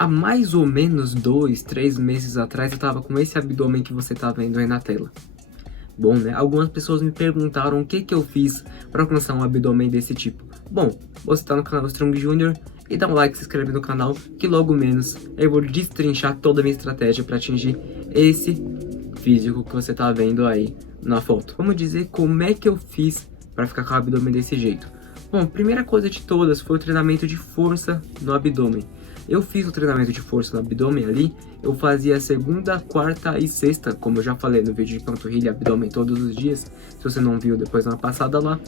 Há mais ou menos 2, 3 meses atrás eu tava com esse abdômen que você tá vendo aí na tela. Bom, né? Algumas pessoas me perguntaram o que eu fiz para alcançar um abdômen desse tipo. Bom, você tá no canal Strong Junior e dá um like, se inscreve no canal, que logo menos eu vou destrinchar toda a minha estratégia para atingir esse físico que você tá vendo aí na foto. Vamos dizer como é que eu fiz para ficar com o abdômen desse jeito. Bom, primeira coisa de todas foi o treinamento de força no abdômen. Eu fiz o treinamento de força no abdômen ali, eu fazia segunda, quarta e sexta, como eu já falei no vídeo de panturrilha e abdômen todos os dias. Se você não viu, depois dá uma passada lá.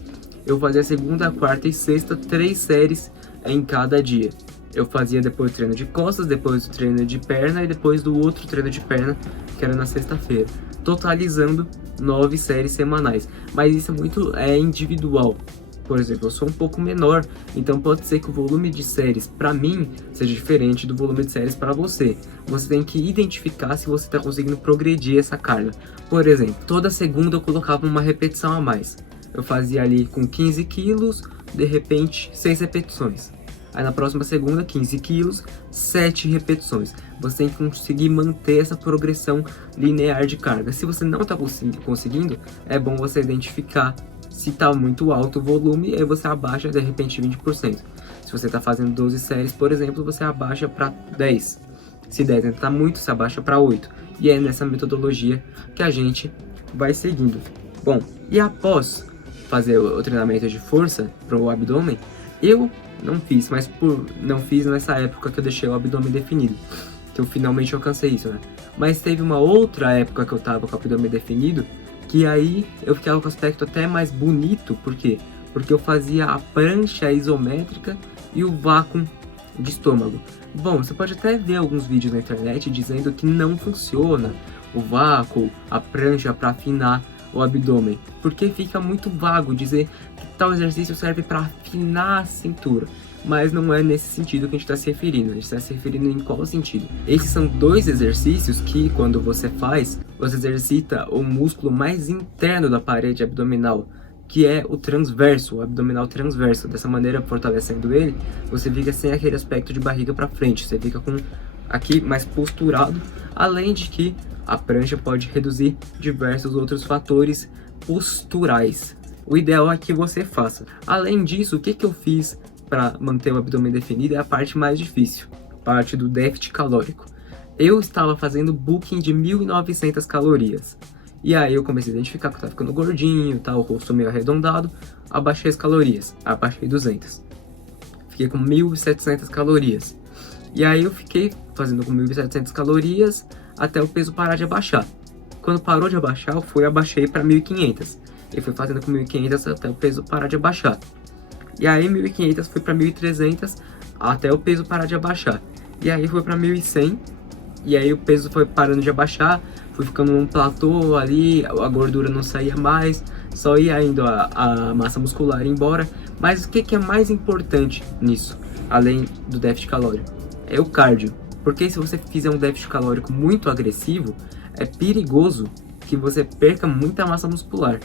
Eu fazia segunda, quarta e sexta, 3 séries em cada dia. Eu fazia depois o treino de costas, depois o treino de perna e depois do outro treino de perna, que era na sexta-feira. Totalizando 9 séries semanais. Mas isso é muito individual. Por exemplo, eu sou um pouco menor, então pode ser que o volume de séries para mim seja diferente do volume de séries para você. Você tem que identificar se você está conseguindo progredir essa carga. Por exemplo, toda segunda eu colocava uma repetição a mais. Eu fazia ali com 15 quilos, de repente 6 repetições. Aí na próxima segunda, 15 quilos, 7 repetições. Você tem que conseguir manter essa progressão linear de carga. Se você não está conseguindo, é bom você identificar se está muito alto o volume, aí você abaixa de repente 20%. Se você está fazendo 12 séries, por exemplo, você abaixa para 10. Se 10 ainda está muito, você abaixa para 8. E é nessa metodologia que a gente vai seguindo. Bom, e após fazer o treinamento de força para o abdômen, eu não fiz, mas não fiz nessa época que eu deixei o abdômen definido, que eu finalmente alcancei isso, né? Mas teve uma outra época que eu tava com o abdômen definido, que aí eu ficava com o aspecto até mais bonito. Por quê? Porque eu fazia a prancha isométrica e o vácuo de estômago. Bom, você pode até ver alguns vídeos na internet dizendo que não funciona o vácuo, a prancha para afinar o abdômen, porque fica muito vago dizer que tal exercício serve para afinar a cintura. Mas não é nesse sentido que a gente está se referindo. A gente está se referindo em qual sentido? Esses são 2 exercícios que, quando você faz, você exercita o músculo mais interno da parede abdominal, que é o transverso, o abdominal transverso. Dessa maneira, fortalecendo ele, você fica sem aquele aspecto de barriga para frente. Você fica com aqui mais posturado, além de que a prancha pode reduzir diversos outros fatores posturais. O ideal é que você faça. Além disso, o que eu fiz para manter o abdômen definido é a parte mais difícil, parte do déficit calórico. Eu estava fazendo booking de 1.900 calorias. E aí eu comecei a identificar que eu estava ficando gordinho, tá, o rosto meio arredondado, abaixei as calorias, abaixei 200. Fiquei com 1.700 calorias. E aí eu fiquei fazendo com 1.700 calorias até o peso parar de abaixar. Quando parou de abaixar, eu abaixei para 1.500. E fui fazendo com 1.500 até o peso parar de abaixar. E aí 1.500 foi para 1.300 até o peso parar de abaixar. E aí foi para 1.100. E aí o peso foi parando de abaixar. Fui ficando num platô ali, a gordura não saía mais. Só ia indo a massa muscular embora. Mas o que é mais importante nisso, além do déficit calórico? É o cardio. Porque se você fizer um déficit calórico muito agressivo, é perigoso que você perca muita massa muscular.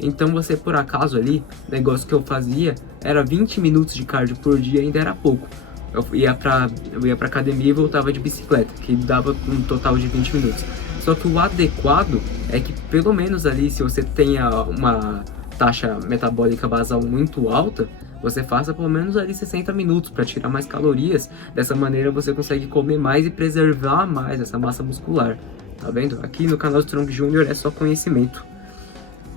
Então você, por acaso ali, o negócio que eu fazia era 20 minutos de cardio por dia, ainda era pouco. Eu ia pra academia e voltava de bicicleta, que dava um total de 20 minutos. Só que o adequado é que pelo menos ali, se você tenha uma taxa metabólica basal muito alta, você faça pelo menos ali 60 minutos para tirar mais calorias. Dessa maneira você consegue comer mais e preservar mais essa massa muscular. Tá vendo? Aqui no canal Strong Junior é só conhecimento.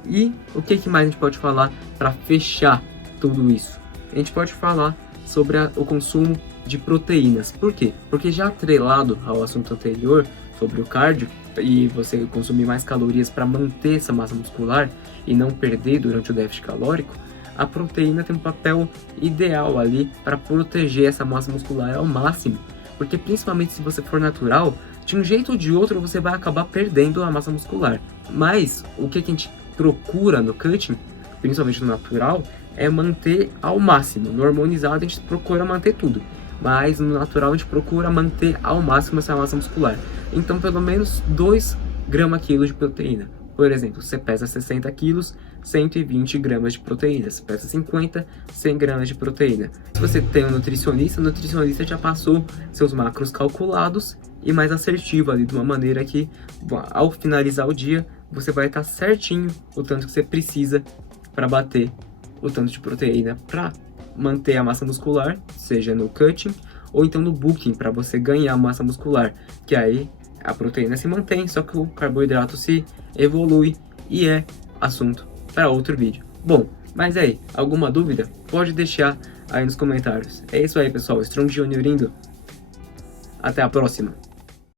E o que mais a gente pode falar para fechar tudo isso? A gente pode falar sobre o consumo de proteínas. Por quê? Porque já atrelado ao assunto anterior sobre o cardio e você consumir mais calorias para manter essa massa muscular e não perder durante o déficit calórico, a proteína tem um papel ideal ali para proteger essa massa muscular ao máximo. Porque principalmente se você for natural, de um jeito ou de outro você vai acabar perdendo a massa muscular. Mas o que a gente procura no cutting, principalmente no natural, é manter ao máximo. No hormonizado a gente procura manter tudo, mas no natural a gente procura manter ao máximo essa massa muscular. Então pelo menos 2 gramas quilo de proteína. Por exemplo, você pesa 60 quilos, 120 gramas de proteína. Se pesa 50, 100 gramas de proteína. Se você tem um nutricionista, o nutricionista já passou seus macros calculados e mais assertivo ali, de uma maneira que, ao finalizar o dia, você vai estar certinho o tanto que você precisa para bater o tanto de proteína para manter a massa muscular, seja no cutting ou então no bulking, para você ganhar massa muscular, que aí a proteína se mantém, só que o carboidrato se evolui e é assunto para outro vídeo. Bom, mas aí, alguma dúvida? Pode deixar aí nos comentários. É isso aí, pessoal. Strong Junior indo. Até a próxima.